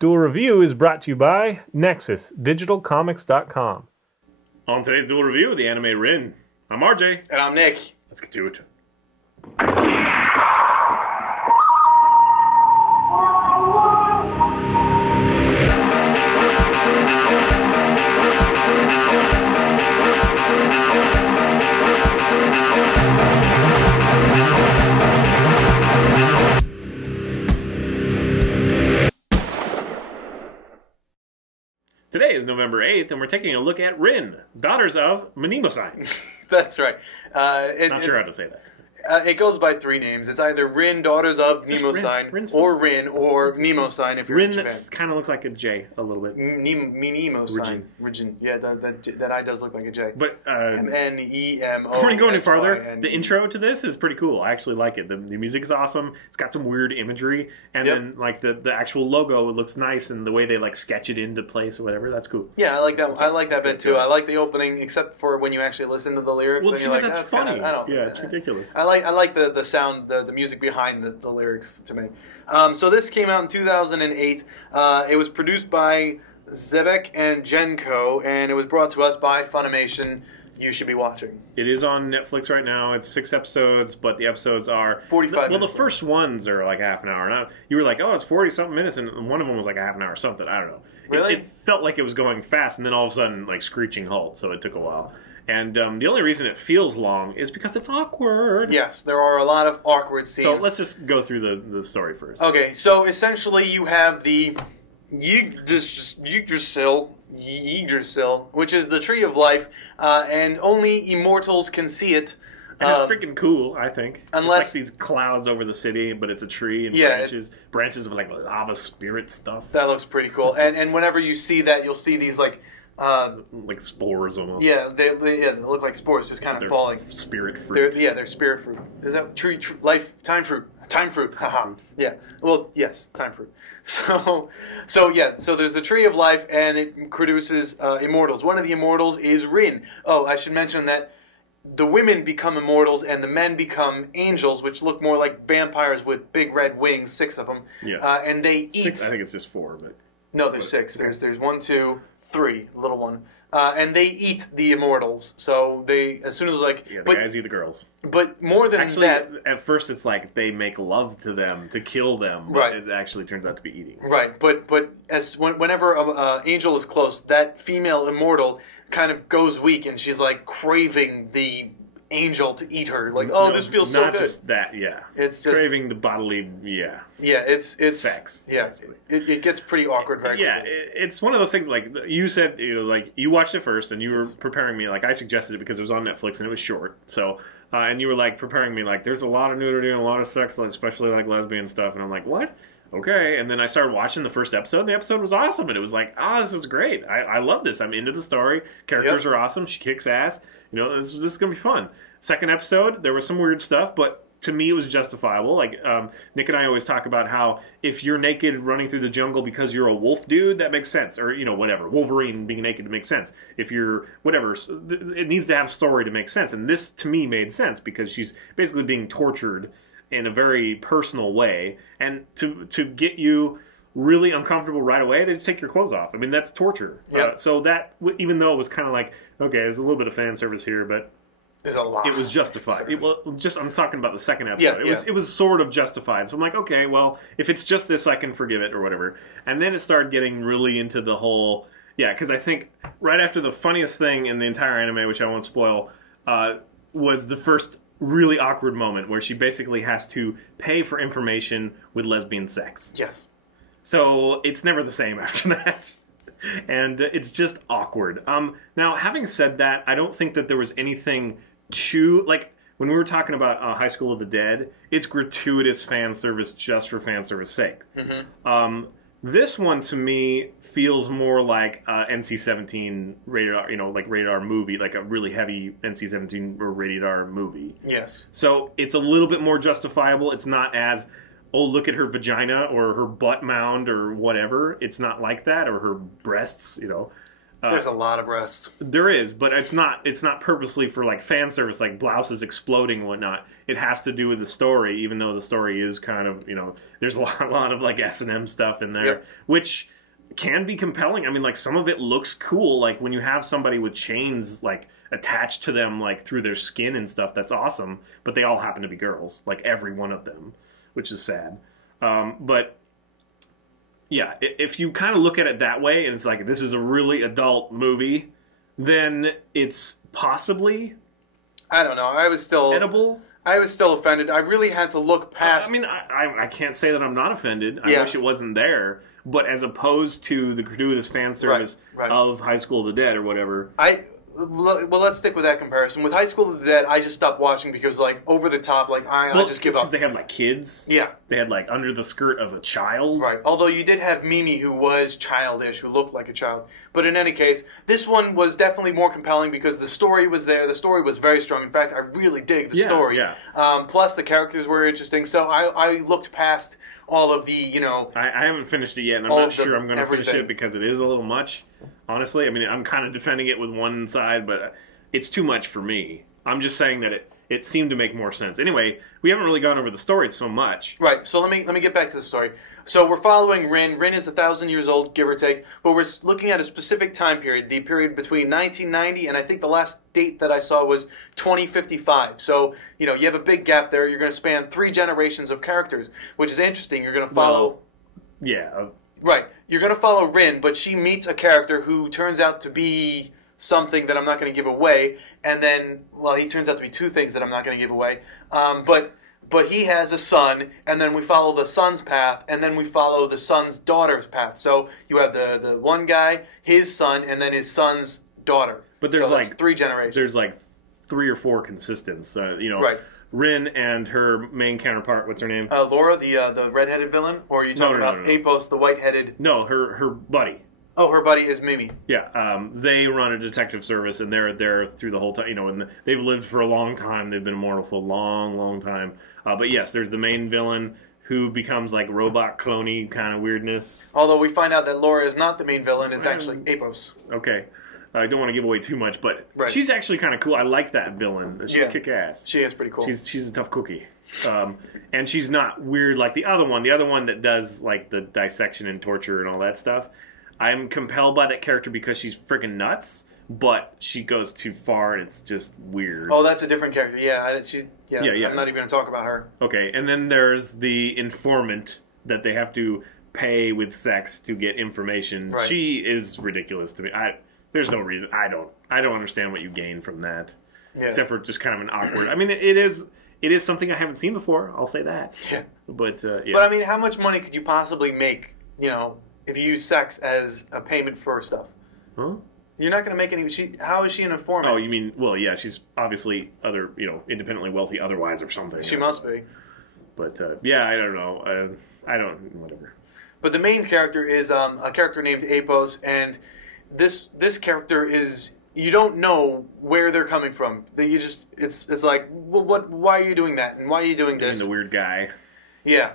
Duel Review is brought to you by NexusDigitalComics.com. On today's Duel Review, the anime RIN. I'm RJ. And I'm Nick. Let's get to it. Today is November 8th, and we're taking a look at RIN, Daughters of Mnemosyne. That's right. Not sure how to say that. It goes by three names. It's either RIN, Daughters of Mnemosyne, or RIN, or Mnemosyne if you're in Japan. RIN kind of looks like a J a little bit. Mnemosyne. Rijin. Yeah, that I does look like a J. But M-N-E-M-O. before you go any farther, the intro to this is pretty cool. I actually like it. The music is awesome. It's got some weird imagery, and then like the actual logo, it looks nice, and the way they like sketch it into place or whatever. That's cool. Yeah, I like that. I like that bit too. I like the opening, except for when you actually listen to the lyrics. Well, see, like, that's funny. Kinda, yeah, it's ridiculous. I like the sound, the music behind the lyrics to me. So this came out in 2008. It was produced by Zebek and Genko, and it was brought to us by Funimation. You should be watching. It is on Netflix right now. It's 6 episodes, but the episodes are 45 Well, minutes the first ones are like half an hour. And you were like, oh, it's 40-something minutes, and one of them was like a half an hour or something. I don't know. Really? It felt like it was going fast, and then all of a sudden, like, screeching halt, so it took a while. And the only reason it feels long is because it's awkward. Yes, there are a lot of awkward scenes. So let's just go through the story first. Okay, so essentially you have the Yggdrasil, which is the Tree of Life, and only immortals can see it. And it's freaking cool, I think. Unless it's like these clouds over the city, but it's a tree and branches of like lava spirit stuff. That looks pretty cool. And whenever you see that, you'll see these like spores almost. Yeah, they look like spores just kind of falling. Spirit fruit. They're spirit fruit. Is that tree life time fruit? Time fruit. Haha. Yeah. Well, yes, time fruit. So there's the Tree of Life, and it produces immortals. One of the immortals is RIN. Oh, I should mention that the women become immortals and the men become angels, which look more like vampires with big red wings, 6 of them. Yeah. And they eat. 6, I think it's just 4, but no, there's 6. There's 1, 2, 3, little one. And they eat the immortals. So they, as soon as the guys eat the girls. But more than that, at first it's like they make love to them to kill them. But right. It actually turns out to be eating. Right. But whenever an angel is close, that female immortal kind of goes weak, and she's like craving the angel to eat her. Like, this feels so good. Not just that, yeah. It's just craving the bodily, yeah. Yeah, it's sex. Yeah, it gets pretty awkward very quickly. It's one of those things. Like you said, you watched it first, and you were preparing me. Like I suggested it because it was on Netflix and it was short. So, and you were like preparing me. Like there's a lot of nudity and a lot of sex, especially like lesbian stuff. And I'm like, what? Okay, and then I started watching the first episode, and the episode was awesome, and it was like, this is great. I love this. I'm into the story. Characters are awesome. She kicks ass. This is going to be fun. Second episode, there was some weird stuff, but to me it was justifiable. Like, Nick and I always talk about how if you're naked running through the jungle because you're a wolf dude, that makes sense. Or, whatever. Wolverine being naked makes sense. If you're, whatever, it needs to have a story to make sense. And this, to me, made sense because she's basically being tortured in a very personal way, and to get you really uncomfortable right away, they just take your clothes off. I mean, that's torture. Yep. So that, even though it was kind of like, okay, there's a little bit of fan service here, but there's a lot. It was justified. I'm talking about the second episode. It was sort of justified. So I'm like, okay, well, if it's just this, I can forgive it or whatever. And then it started getting really into the whole, because I think right after the funniest thing in the entire anime, which I won't spoil, was the first really awkward moment where she basically has to pay for information with lesbian sex. Yes. So it's never the same after that. And it's just awkward. Now, having said that, I don't think that there was anything too, like, when we were talking about High School of the Dead, it's gratuitous fan service just for fan service sake. Mm-hmm. This one, to me, feels more like NC-17 rated R, like rated R movie, like a really heavy NC-17 or rated R movie. Yes. So it's a little bit more justifiable. It's not as, look at her vagina or her butt mound or whatever. It's not like that, or her breasts, There's a lot of breasts. There is, but it's not purposely for like fan service, like blouses exploding and whatnot. It has to do with the story, even though the story is kind of, there's a lot of like S&M stuff in there, which can be compelling. I mean, like some of it looks cool, like when you have somebody with chains like attached to them like through their skin and stuff, that's awesome, but they all happen to be girls, like every one of them, which is sad. But yeah, if you kind of look at it that way, and it's like, this is a really adult movie, then it's possibly... I don't know. I was still... edible? I was still offended. I really had to look past... I mean, I can't say that I'm not offended. I wish it wasn't there. But as opposed to the gratuitous fan service of High School of the Dead or whatever... Well, let's stick with that comparison. With High School of the Dead, I just stopped watching because, like, over the top, like, I just give up. Because they had, like, kids. Yeah. They had, like, under the skirt of a child. Right. Although you did have Mimi, who was childish, who looked like a child. But in any case, this one was definitely more compelling because the story was there. The story was very strong. In fact, I really dig the story. Yeah. Plus, the characters were interesting. So I looked past all of the, I haven't finished it yet, and I'm not sure I'm going to finish it because it is a little much. Honestly, I mean, I'm kind of defending it with one side, but it's too much for me. I'm just saying that it seemed to make more sense. Anyway, we haven't really gone over the story so much. Right, so let me get back to the story. So we're following RIN. RIN is 1,000 years old, give or take, but we're looking at a specific time period, the period between 1990 and I think the last date that I saw was 2055. So, you have a big gap there. You're going to span 3 generations of characters, which is interesting. You're going to follow... Right. You're going to follow Rin, but she meets a character who turns out to be something that I'm not going to give away, and then, well, he turns out to be 2 things that I'm not going to give away. But he has a son, and then we follow the son's path, and then we follow the son's daughter's path. So you have the one guy, his son, and then his son's daughter. But there's like 3 generations. There's like 3 or 4 consistents. Right. Rin and her main counterpart, what's her name? Laura, the redheaded villain? Or are you talking about Apos, the white-headed... No, her buddy. Oh, her buddy is Mimi. Yeah, they run a detective service, and they're there through the whole time, and they've lived for a long time. They've been immortal for a long, long time. But yes, there's the main villain who becomes like robot cloney kind of weirdness. Although we find out that Laura is not the main villain, it's actually Apos. Okay. I don't want to give away too much, but she's actually kind of cool. I like that villain. She's kick-ass. She is pretty cool. She's a tough cookie. And she's not weird like the other one. The other one that does like the dissection and torture and all that stuff. I'm compelled by that character because she's freaking nuts, but she goes too far and it's just weird. Oh, that's a different character. Yeah, I'm not even going to talk about her. Okay, and then there's the informant that they have to pay with sex to get information. Right. She is ridiculous to me. There's no reason. I don't understand what you gain from that, except for just kind of an awkward. I mean, it is something I haven't seen before. I'll say that. Yeah. But But I mean, how much money could you possibly make? If you use sex as a payment for stuff. Huh? You're not going to make any. How is she an informant? Oh, you mean? Well, yeah, she's obviously independently wealthy otherwise or something. She must be. But I don't know. Whatever. But the main character is a character named Apos, and this character is, you don't know where they're coming from. It's like, well, why are you doing that, and why are you doing this? You mean the weird guy? Yeah.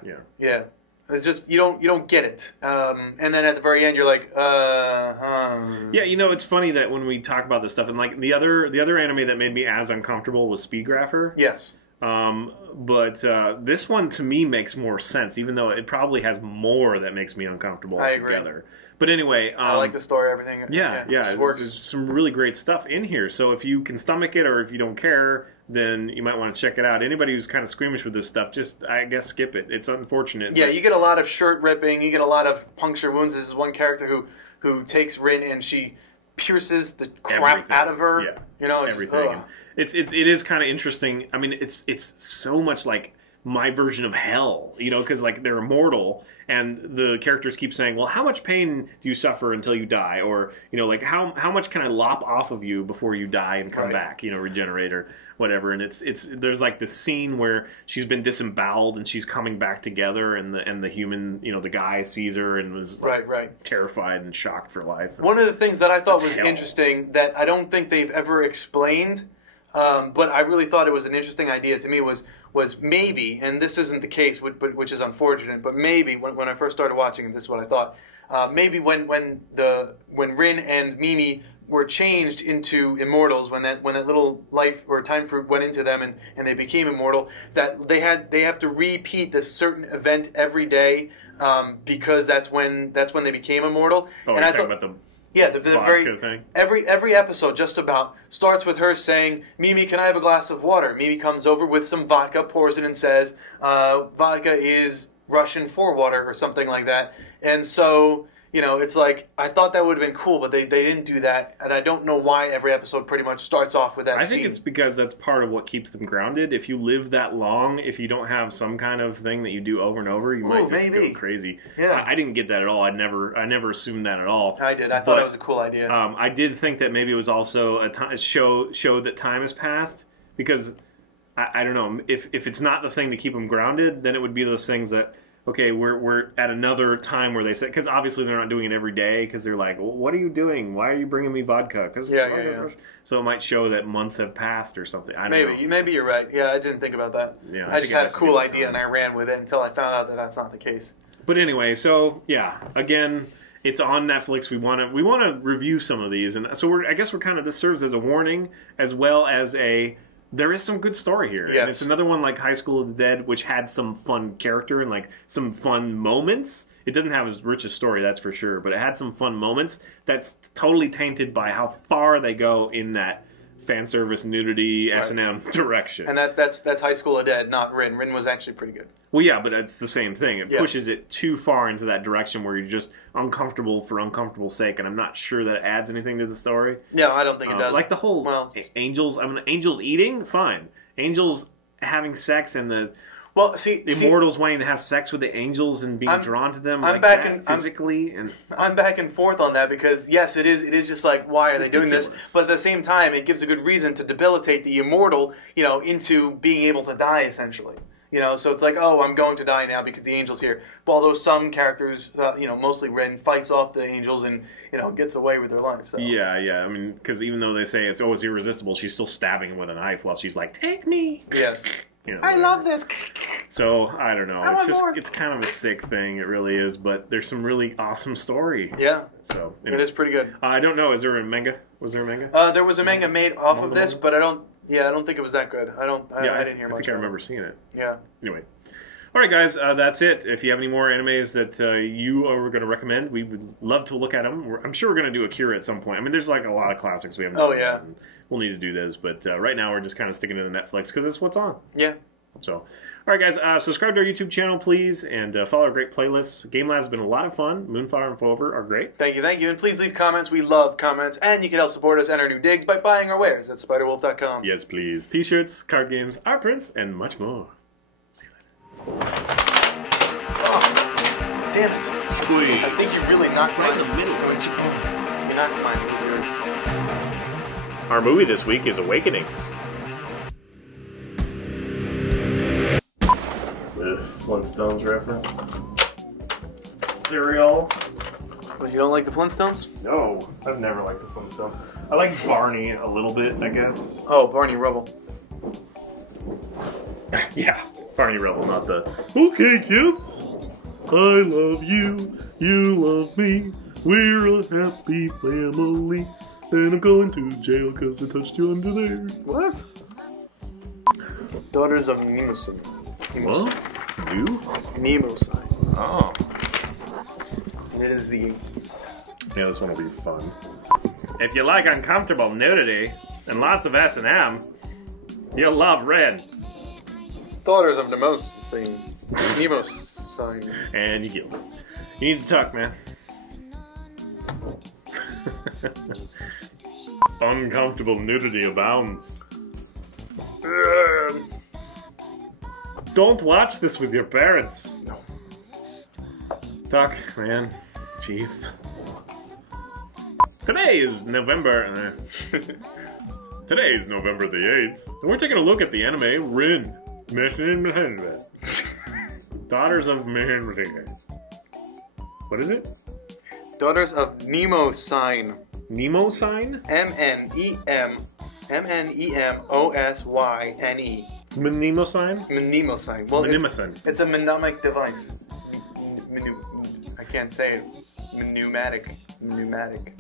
It's just you don't get it, and then at the very end you're like, Yeah, it's funny that when we talk about this stuff, and like the other anime that made me as uncomfortable was Speedgrapher. Yes. But this one to me makes more sense, even though it probably has more that makes me uncomfortable altogether. Agree. But anyway, I like the story, everything. Yeah. There's some really great stuff in here. So if you can stomach it, or if you don't care, then you might want to check it out. Anybody who's kind of squeamish with this stuff, just I guess skip it. It's unfortunate. Yeah, you get a lot of shirt ripping. You get a lot of puncture wounds. This is one character who takes Rin and she pierces the crap out of her. Yeah, everything. It is kind of interesting. I mean, it's so much like my version of hell, because like they're immortal, and the characters keep saying, well, how much pain do you suffer until you die, or like how much can I lop off of you before you die and come back, regenerate or whatever. And it's there's like this scene where she's been disemboweled and she's coming back together, and the human, the guy sees her and was terrified and shocked for life. One of the things that I thought was interesting that I don't think they've ever explained, but I really thought it was an interesting idea to me, was was maybe, and this isn't the case, which is unfortunate, but maybe when I first started watching it, this is what I thought. Maybe when Rin and Mimi were changed into immortals, when that little life or time fruit went into them and they became immortal, that they have to repeat this certain event every day, because that's when they became immortal. Oh, and you're talking about the very thing? every episode just about starts with her saying, "Mimi, can I have a glass of water?" Mimi comes over with some vodka, pours it, and says, "Vodka is Russian for water," or something like that. And so, it's like, I thought that would have been cool, but they didn't do that, and I don't know why every episode pretty much starts off with that I scene. think it's because that's part of what keeps them grounded. If you live that long, if you don't have some kind of thing that you do over and over, you might just go crazy. Yeah. I didn't get that at all. I never assumed that at all. I did. I thought it was a cool idea. I did think that maybe it was also a show that time has passed, because I don't know, if it's not the thing to keep them grounded, then it would be those things that, okay, we're at another time where they say, because obviously they're not doing it every day, because they're like, well, what are you doing? Why are you bringing me vodka? Yeah. So it might show that months have passed or something. I don't know. Maybe you're right. Yeah, I didn't think about that. Yeah, I just had a cool idea and I ran with it until I found out that that's not the case. But anyway, so yeah, again, it's on Netflix. We want to review some of these, and so I guess this serves as a warning as well as there is some good story here. Yes. And it's another one like High School of the Dead, which had some fun character and like some fun moments. It doesn't have as rich a story, that's for sure, but it had some fun moments that's totally tainted by how far they go in that fan service, nudity, S&M direction. And that's High School of the Dead, not Rin. Rin was actually pretty good. Well, yeah, but it's the same thing. It pushes it too far into that direction where you're just uncomfortable for uncomfortable's sake, and I'm not sure that it adds anything to the story. Yeah, I don't think it does. Like the whole angels eating, fine. Angels having sex and the immortals wanting to have sex with the angels and being drawn to them physically. I'm back and forth on that, because yes, it is just like, why are they doing this? But at the same time, it gives a good reason to debilitate the immortal, into being able to die, essentially. So it's like, oh, I'm going to die now because the angel's here. But although some characters, mostly Rin, fights off the angels and, gets away with their life. So. Yeah. I mean, because even though they say it's always irresistible, she's still stabbing him with a knife while she's like, take me. Yes. I love this. So, I don't know. It's kind of a sick thing. It really is. But there's some really awesome story. Yeah. So it is pretty good. I don't know. Is there a manga? Was there a manga? There was a manga made off of this, but I don't think it was that good. I didn't hear much. I think I remember seeing it. Yeah. Anyway. All right, guys, that's it. If you have any more animes that you are going to recommend, we would love to look at them. I'm sure we're going to do a cure at some point. I mean, there's like a lot of classics we haven't done. Oh, yeah. We'll need to do those, but right now we're just kind of sticking to the Netflix because it's what's on. Yeah. So, all right, guys, subscribe to our YouTube channel, please, and follow our great playlists. Game Lab has been a lot of fun. Moonfire and Fover are great. Thank you. And please leave comments. We love comments. And you can help support us and our new digs by buying our wares at spiderwolf.com. Yes, please. T-shirts, card games, art prints, and much more. See you later. Oh, damn it. Please. I think you really knocked Right mine. in the middle. You knocked mine. Our movie this week is Awakenings. The Flintstones reference. Cereal. Well, you don't like the Flintstones? No, I've never liked the Flintstones. I like Barney a little bit, I guess. Oh, Barney Rubble. Yeah, Barney Rubble, not the okay, kid. I love you, you love me. We're a happy family. And I'm going to jail because I touched you under there. What? Daughters of Mnemosyne. What? You? Mnemosyne. Oh. And it is the... Yeah, this one will be fun. If you like uncomfortable nudity and lots of S&M, you'll love Red. Daughters of Mnemosyne. Mnemosyne. And you get it. You need to talk, man. Uncomfortable nudity abounds. Don't watch this with your parents. No. Talk, man. Jeez. Today is November the 8th, and we're taking a look at the anime RIN. Daughters of Mnemosyne. What is it? Daughters of Mnemosyne. Mnemosyne? Mnemosyne. Mnemosyne? Mnemosyne. Well, Mnemosyne. it's a mnemonic device. I can't say it. Pneumatic.